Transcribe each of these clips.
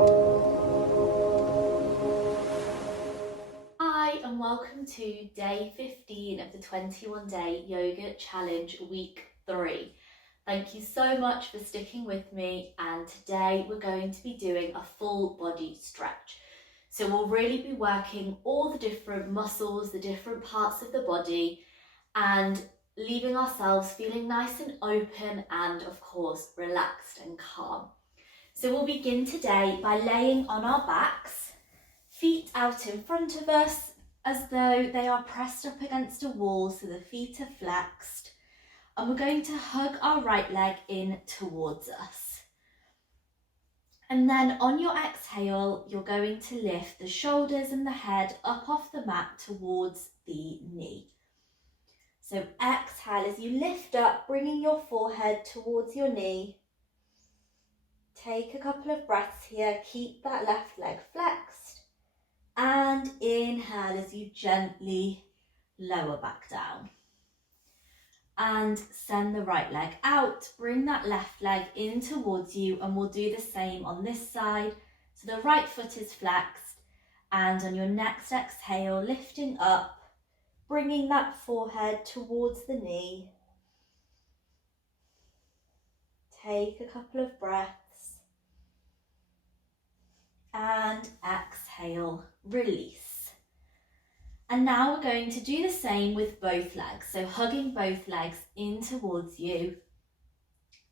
Hi and welcome to day 15 of the 21-day yoga challenge week 3. Thank you so much for sticking with me, and today we're going to be doing a full body stretch. So we'll really be working all the different muscles, the different parts of the body, and leaving ourselves feeling nice and open and of course relaxed and calm. So we'll begin today by laying on our backs, feet out in front of us as though they are pressed up against a wall, so the feet are flexed. And we're going to hug our right leg in towards us. And then on your exhale, you're going to lift the shoulders and the head up off the mat towards the knee. So exhale as you lift up, bringing your forehead towards your knee. Take a couple of breaths here, keep that left leg flexed. And inhale as you gently lower back down. And send the right leg out, bring that left leg in towards you, and we'll do the same on this side. So the right foot is flexed, and on your next exhale, lifting up, bringing that forehead towards the knee. Take a couple of breaths, and exhale, release. And now we're going to do the same with both legs. So hugging both legs in towards you.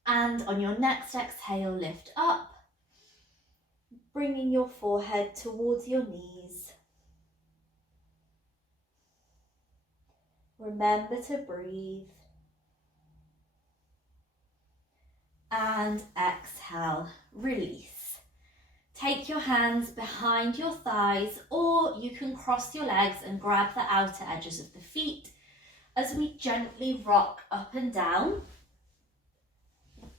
And on your next exhale, lift up, bringing your forehead towards your knees. Remember to breathe. And exhale, release. Take your hands behind your thighs, or you can cross your legs and grab the outer edges of the feet as we gently rock up and down.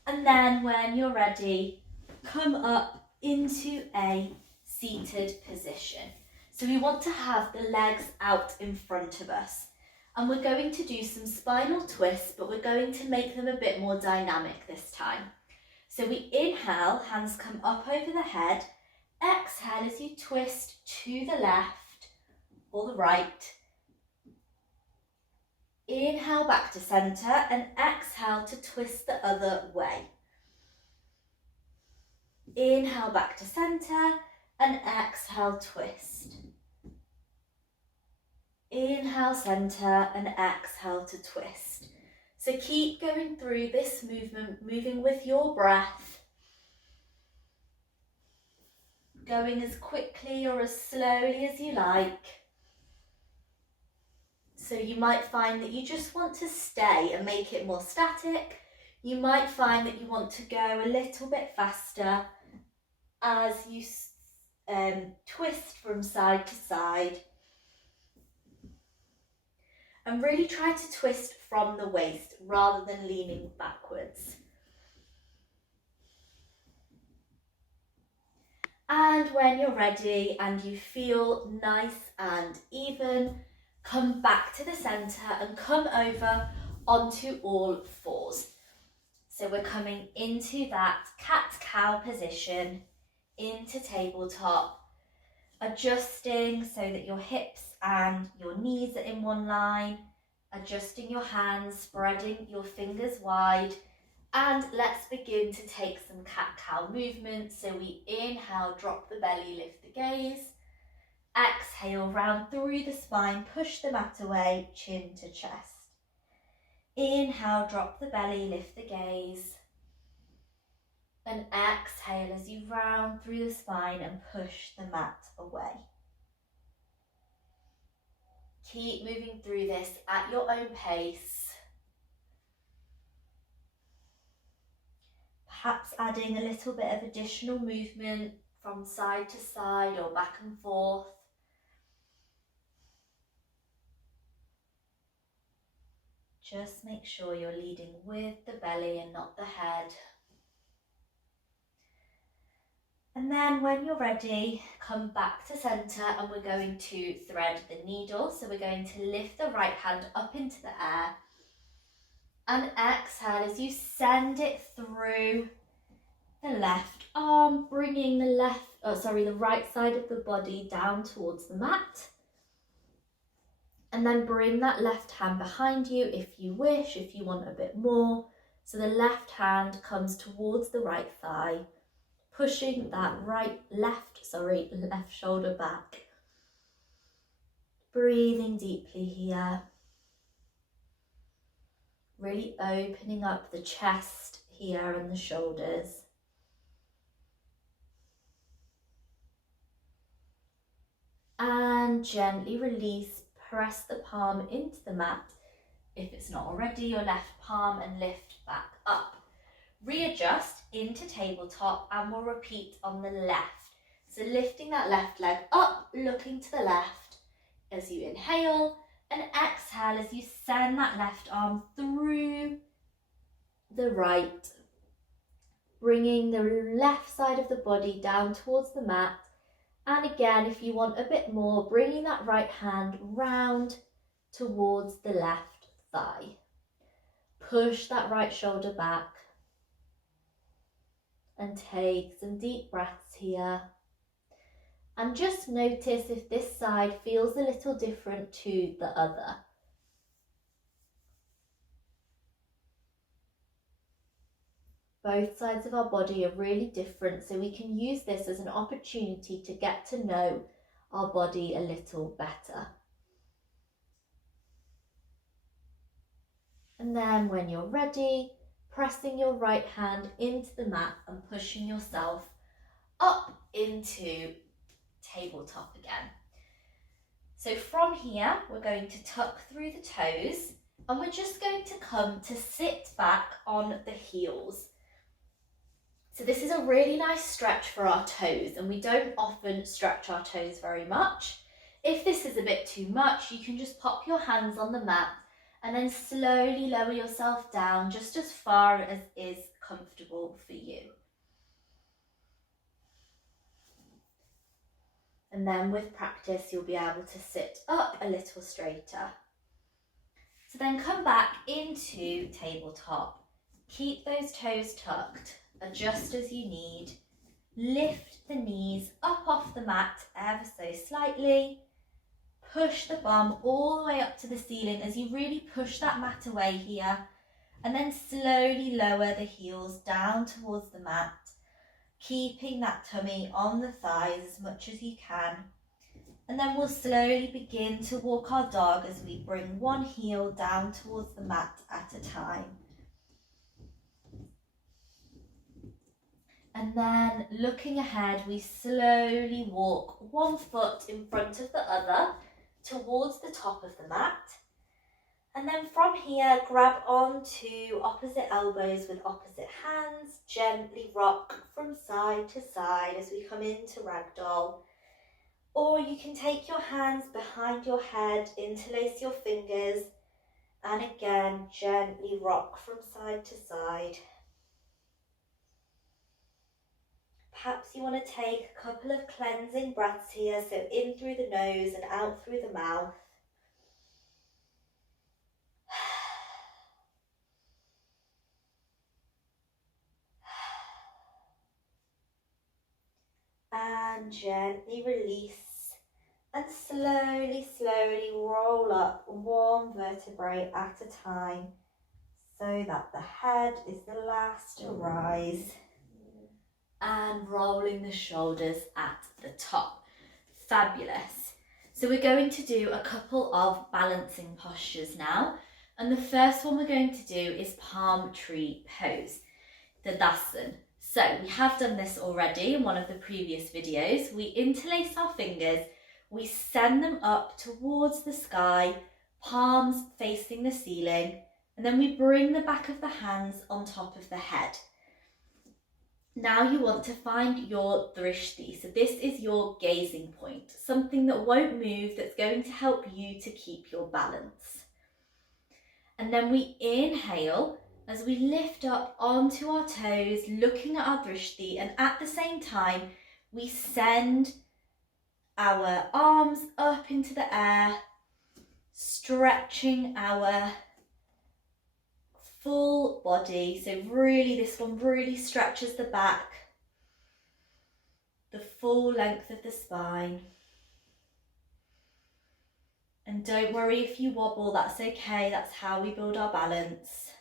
And then when you're ready, come up into a seated position. So we want to have the legs out in front of us. And we're going to do some spinal twists, but we're going to make them a bit more dynamic this time. So we inhale, hands come up over the head. Exhale as you twist to the left or the right. Inhale back to centre and exhale to twist the other way. Inhale back to centre and exhale, twist. Inhale, centre and exhale to twist. So keep going through this movement, moving with your breath. Going as quickly or as slowly as you like. So you might find that you just want to stay and make it more static. You might find that you want to go a little bit faster as you twist from side to side. And really try to twist from the waist rather than leaning backwards. And when you're ready and you feel nice and even, come back to the centre and come over onto all fours. So we're coming into that cat-cow position, into tabletop, adjusting so that your hips and your knees are in one line, adjusting your hands, spreading your fingers wide. And let's begin to take some cat-cow movements. So we inhale, drop the belly, lift the gaze. Exhale, round through the spine, push the mat away, chin to chest. Inhale, drop the belly, lift the gaze. And exhale as you round through the spine and push the mat away. Keep moving through this at your own pace. Perhaps adding a little bit of additional movement from side to side or back and forth. Just make sure you're leading with the belly and not the head. And then when you're ready, come back to centre and we're going to thread the needle. So we're going to lift the right hand up into the air and exhale as you send it through the left arm, bringing the left the right side of the body down towards the mat. And then bring that left hand behind you if you wish, if you want a bit more. So the left hand comes towards the right thigh, pushing that left shoulder back. Breathing deeply here. Really opening up the chest here and the shoulders. And gently release, press the palm into the mat. If it's not already, your left palm, and lift back up. Readjust into tabletop and we'll repeat on the left. So lifting that left leg up, looking to the left as you inhale, and exhale as you send that left arm through the right, bringing the left side of the body down towards the mat. And again, if you want a bit more, bringing that right hand round towards the left thigh. Push that right shoulder back and take some deep breaths here. And just notice if this side feels a little different to the other. Both sides of our body are really different, so we can use this as an opportunity to get to know our body a little better. And then when you're ready, pressing your right hand into the mat and pushing yourself up into tabletop again. So from here, we're going to tuck through the toes and we're just going to come to sit back on the heels. So this is a really nice stretch for our toes, and we don't often stretch our toes very much. If this is a bit too much, you can just pop your hands on the mat and then slowly lower yourself down just as far as is comfortable for you. And then with practice, you'll be able to sit up a little straighter. So then come back into tabletop. Keep those toes tucked. Adjust as you need. Lift the knees up off the mat ever so slightly. Push the bum all the way up to the ceiling as you really push that mat away here. And then slowly lower the heels down towards the mat, keeping that tummy on the thighs as much as you can. And then we'll slowly begin to walk our dog as we bring one heel down towards the mat at a time. And then looking ahead, we slowly walk one foot in front of the other towards the top of the mat. And then from here, grab onto opposite elbows with opposite hands. Gently rock from side to side as we come into ragdoll. Or you can take your hands behind your head, interlace your fingers, and again, gently rock from side to side. Perhaps you want to take a couple of cleansing breaths here, so in through the nose and out through the mouth. And gently release and slowly roll up one vertebrae at a time so that the head is the last to rise. And rolling the shoulders at the top. Fabulous. So we're going to do a couple of balancing postures now. And the first one we're going to do is palm tree pose, the Tadasana. So we have done this already in one of the previous videos. We interlace our fingers, we send them up towards the sky, palms facing the ceiling, and then we bring the back of the hands on top of the head. Now you want to find your drishti. So this is your gazing point, something that won't move, that's going to help you to keep your balance. And then we inhale as we lift up onto our toes, looking at our drishti, and at the same time, we send our arms up into the air, stretching our full body. So really, this one really stretches the back. the full length of the spine. And don't worry if you wobble, that's okay, that's how we build our balance.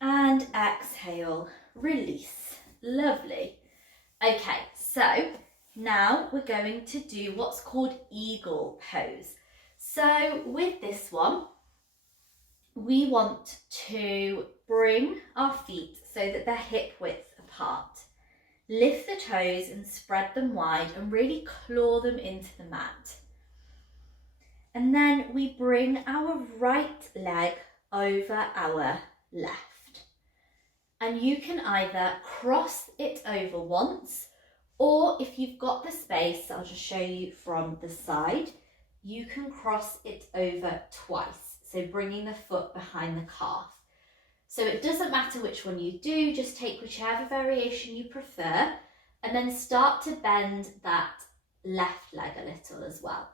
And exhale, release. Lovely. Okay, so now we're going to do what's called eagle pose. So with this one, we want to bring our feet so that they're hip width apart. Lift the toes and spread them wide and really claw them into the mat. And then we bring our right leg over our left. And you can either cross it over once, or if you've got the space, I'll just show you from the side, you can cross it over twice. So bringing the foot behind the calf. So it doesn't matter which one you do, just take whichever variation you prefer, and then start to bend that left leg a little as well.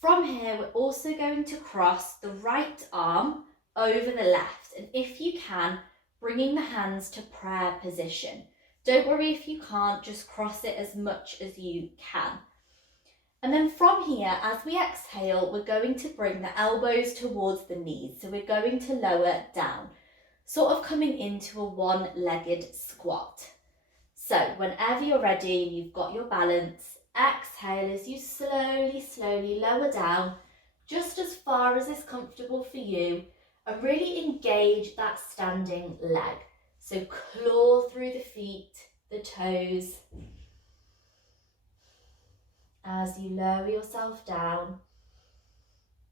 From here, we're also going to cross the right arm over the left, and if you can, bringing the hands to prayer position. Don't worry if you can't, just cross it as much as you can. And then from here, as we exhale, we're going to bring the elbows towards the knees. So we're going to lower down, sort of coming into a one-legged squat. So whenever you're ready and you've got your balance, exhale as you slowly lower down, just as far as is comfortable for you, and really engage that standing leg. So claw through the feet, the toes. As you lower yourself down,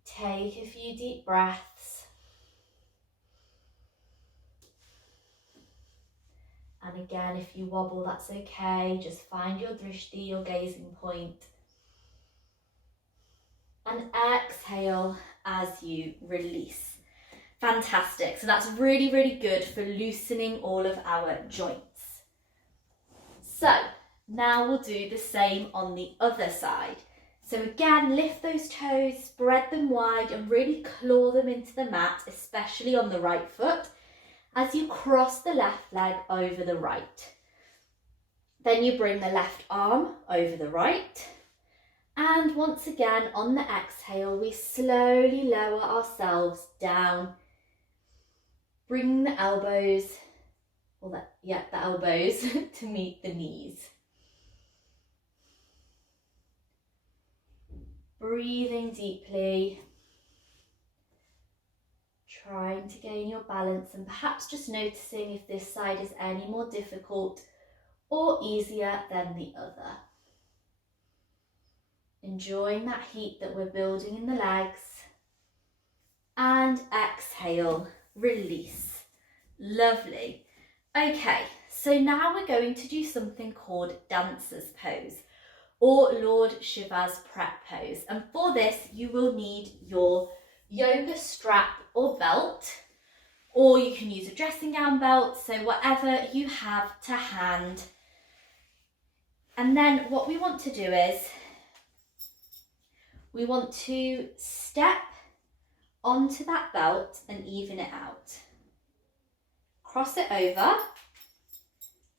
take a few deep breaths. And again, if you wobble, that's okay. Just find your drishti, your gazing point. And exhale as you release. Fantastic. So that's really good for loosening all of our joints. So now we'll do the same on the other side. So again, lift those toes, spread them wide and really claw them into the mat, especially on the right foot, as you cross the left leg over the right. Then you bring the left arm over the right. And once again, on the exhale, we slowly lower ourselves down. Bring the elbows, the elbows to meet the knees. Breathing deeply, trying to gain your balance and perhaps just noticing if this side is any more difficult or easier than the other. Enjoying that heat that we're building in the legs. And exhale, release. Lovely. Okay, so now we're going to do something called dancer's pose, or Lord Shiva's prep pose. And for this, you will need your yoga strap or belt, or you can use a dressing gown belt, so whatever you have to hand. And then what we want to do is, we want to step onto that belt and even it out. Cross it over,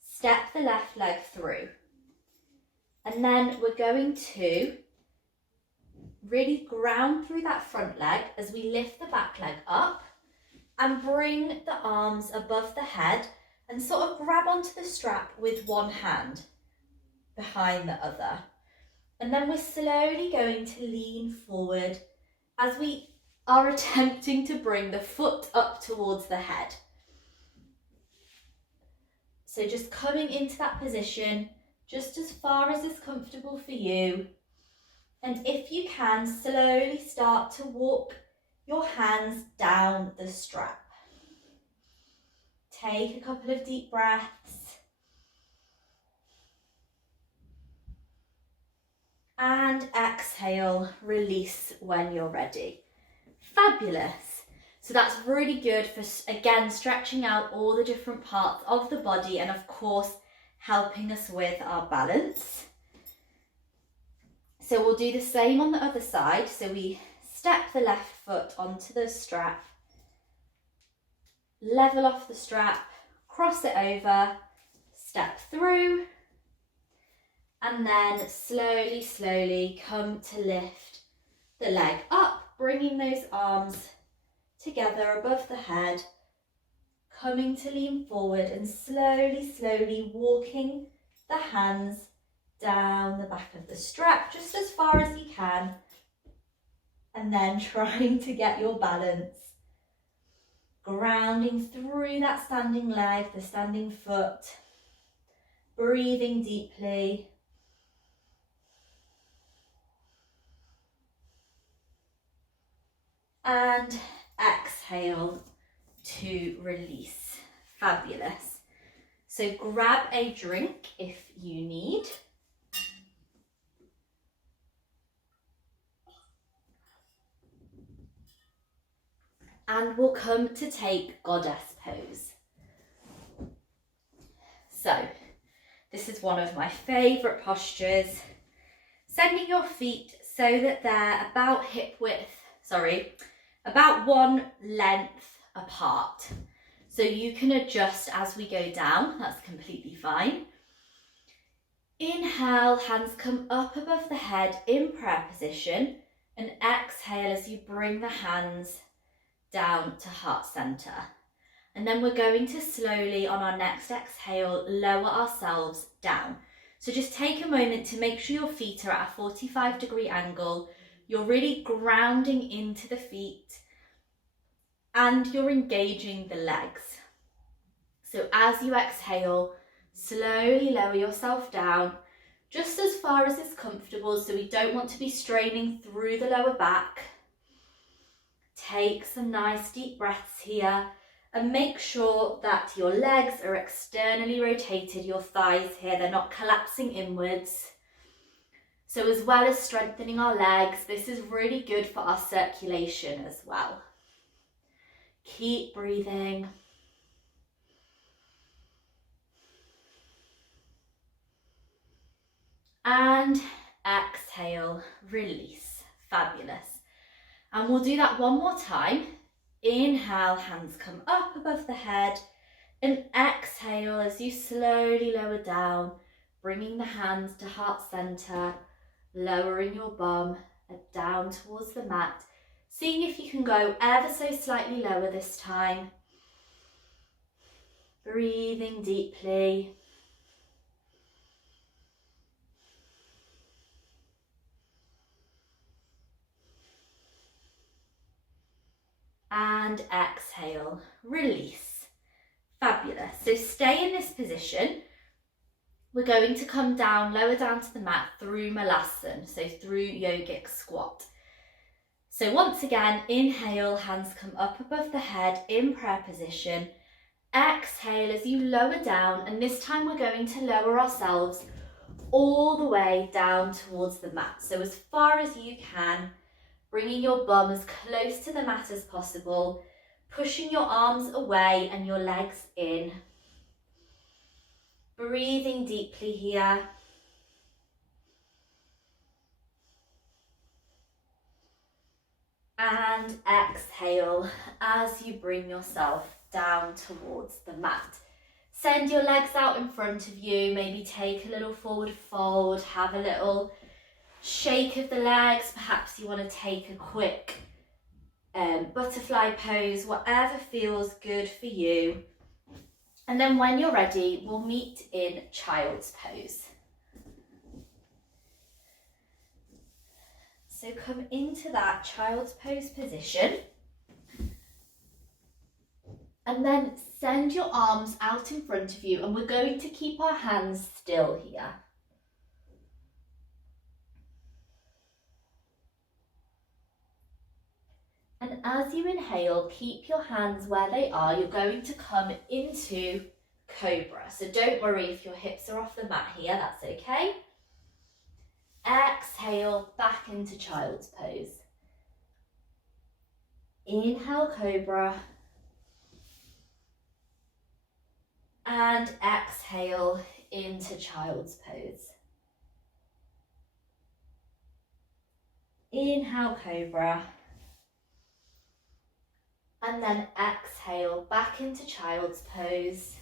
step the left leg through. And then we're going to really ground through that front leg as we lift the back leg up and bring the arms above the head and sort of grab onto the strap with one hand behind the other. And then we're slowly going to lean forward as we are attempting to bring the foot up towards the head. So just coming into that position, just as far as is comfortable for you. And if you can, slowly start to walk your hands down the strap. Take a couple of deep breaths. And exhale, release when you're ready. Fabulous. So that's really good for, again, stretching out all the different parts of the body and of course, helping us with our balance. So we'll do the same on the other side. So we step the left foot onto the strap, level off the strap, cross it over, step through, and then slowly, slowly come to lift the leg up, bringing those arms together above the head, coming to lean forward and slowly, slowly walking the hands down the back of the strap just as far as you can, and then trying to get your balance, grounding through that standing leg, the standing foot, breathing deeply. And exhale to release. Fabulous. So grab a drink if you need. And we'll come to take goddess pose. So this is one of my favourite postures. Sending your feet so that they're about about one length apart. So you can adjust as we go down, that's completely fine. Inhale, hands come up above the head in prayer position, and exhale as you bring the hands down to heart center. And then we're going to slowly, on our next exhale, lower ourselves down. So just take a moment to make sure your feet are at a 45-degree angle. You're really grounding into the feet and you're engaging the legs. So as you exhale, slowly lower yourself down just as far as is comfortable. So we don't want to be straining through the lower back. Take some nice deep breaths here and make sure that your legs are externally rotated, your thighs here, they're not collapsing inwards. So as well as strengthening our legs, this is really good for our circulation as well. Keep breathing. And exhale, release. Fabulous. And we'll do that one more time. Inhale, hands come up above the head, and exhale as you slowly lower down, bringing the hands to heart center, lowering your bum down towards the mat, seeing if you can go ever so slightly lower this time. Breathing deeply. And exhale, release. Fabulous. So stay in this position. We're going to come down, lower down to the mat through Malasana, so through yogic squat. So once again, inhale, hands come up above the head in prayer position. Exhale as you lower down, and this time we're going to lower ourselves all the way down towards the mat. So as far as you can, bringing your bum as close to the mat as possible, pushing your arms away and your legs in. Breathing deeply here. And exhale as you bring yourself down towards the mat. Send your legs out in front of you, maybe take a little forward fold, have a little shake of the legs, perhaps you want to take a quick butterfly pose, whatever feels good for you. And then when you're ready, we'll meet in child's pose. So come into that child's pose position. And then send your arms out in front of you, and we're going to keep our hands still here. And as you inhale, keep your hands where they are. You're going to come into cobra. So don't worry if your hips are off the mat here, that's okay. Exhale, back into child's pose. Inhale, cobra. And exhale into child's pose. Inhale, cobra. And then exhale back into child's pose.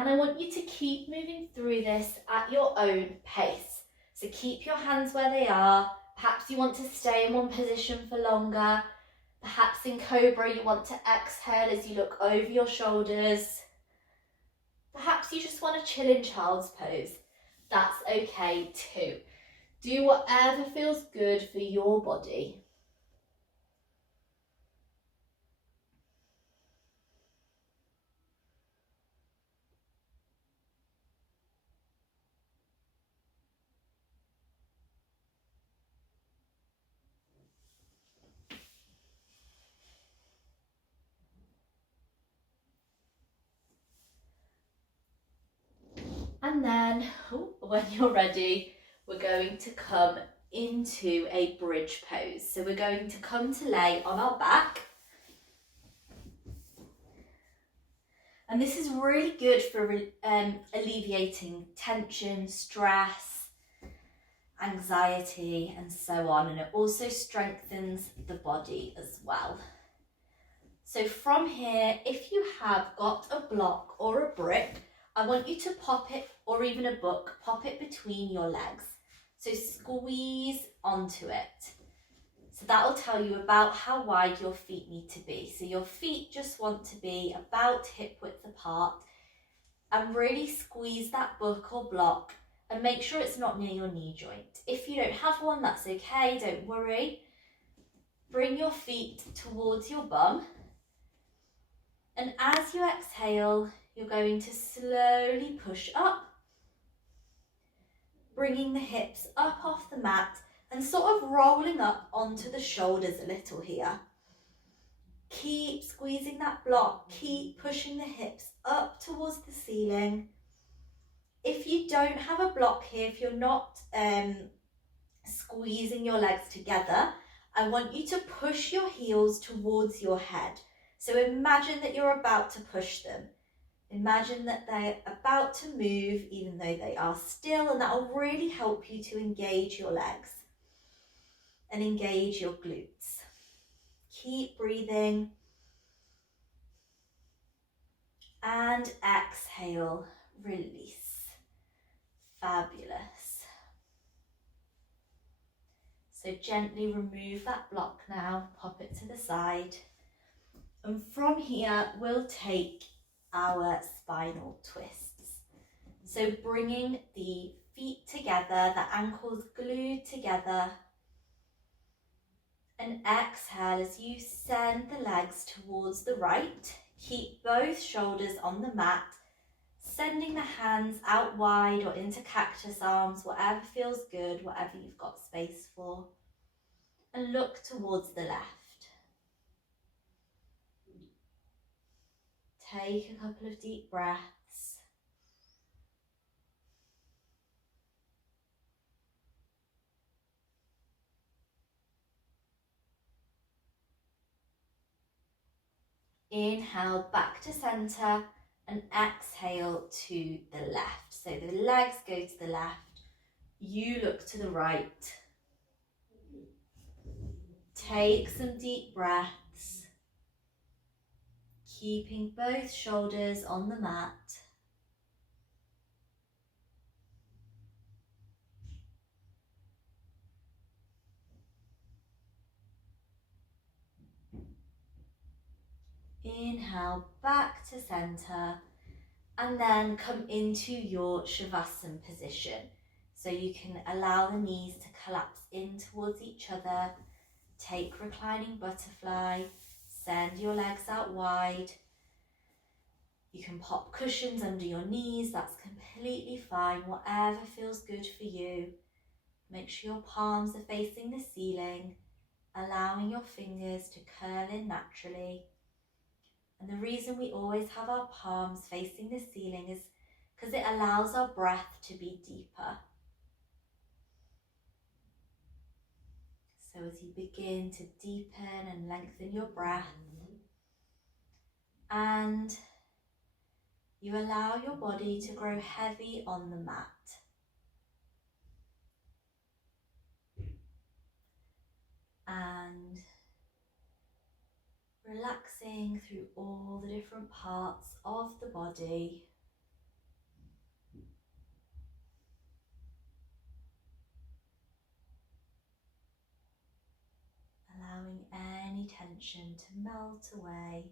And I want you to keep moving through this at your own pace. So keep your hands where they are. Perhaps you want to stay in one position for longer. Perhaps in Cobra you want to exhale as you look over your shoulders. Perhaps you just want to chill in Child's Pose. That's okay too. Do whatever feels good for your body. And then, when you're ready, we're going to come into a bridge pose. So we're going to come to lay on our back. And this is really good for alleviating tension, stress, anxiety, and so on. And it also strengthens the body as well. So from here, if you have got a block or a brick, I want you to pop it, or even a book, pop it between your legs. So squeeze onto it. So that will tell you about how wide your feet need to be. So your feet just want to be about hip width apart, and really squeeze that book or block and make sure it's not near your knee joint. If you don't have one, that's okay, don't worry. Bring your feet towards your bum. And as you exhale, you're going to slowly push up, bringing the hips up off the mat and sort of rolling up onto the shoulders a little here. Keep squeezing that block, keep pushing the hips up towards the ceiling. If you don't have a block here, if you're not squeezing your legs together, I want you to push your heels towards your head. So imagine that you're about to push them. Imagine that they're about to move even though they are still, and that will really help you to engage your legs and engage your glutes. Keep breathing. And exhale, release. Fabulous. So gently remove that block now, pop it to the side. And from here, we'll take our spinal twists. So bringing the feet together, the ankles glued together. And exhale as you send the legs towards the right. Keep both shoulders on the mat, sending the hands out wide or into cactus arms, whatever feels good, whatever you've got space for. And look towards the left. Take a couple of deep breaths. Inhale back to center and exhale to the left. So the legs go to the left, you look to the right. Take some deep breaths, keeping both shoulders on the mat. Inhale back to center and then come into your Shavasana position. So you can allow the knees to collapse in towards each other. Take reclining butterfly, send your legs out wide. You can pop cushions under your knees, that's completely fine, whatever feels good for you. Make sure your palms are facing the ceiling, allowing your fingers to curl in naturally. And the reason we always have our palms facing the ceiling is because it allows our breath to be deeper. So as you begin to deepen and lengthen your breath, and you allow your body to grow heavy on the mat. And relaxing through all the different parts of the body. allowing any tension to melt away.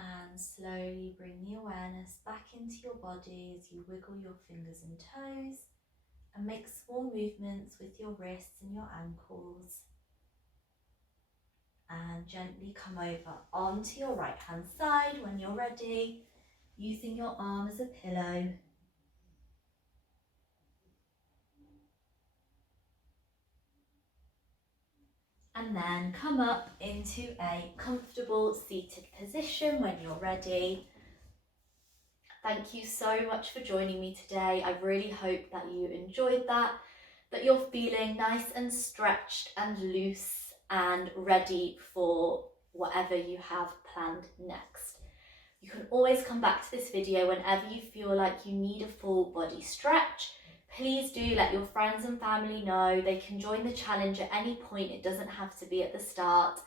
And slowly bring the awareness back into your body as you wiggle your fingers and toes and make small movements with your wrists and your ankles. And gently come over onto your right hand side when you're ready, using your arm as a pillow. And then come up into a comfortable seated position when you're ready. Thank you so much for joining me today. I really hope that you enjoyed that you're feeling nice and stretched and loose and ready for whatever you have planned next. You can always come back to this video whenever you feel like you need a full body stretch. Please do let your friends and family know. They can join the challenge at any point. It doesn't have to be at the start.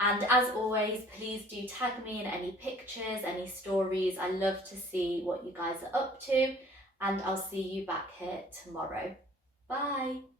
And as always, please do tag me in any pictures, any stories. I love to see what you guys are up to, and I'll see you back here tomorrow. Bye.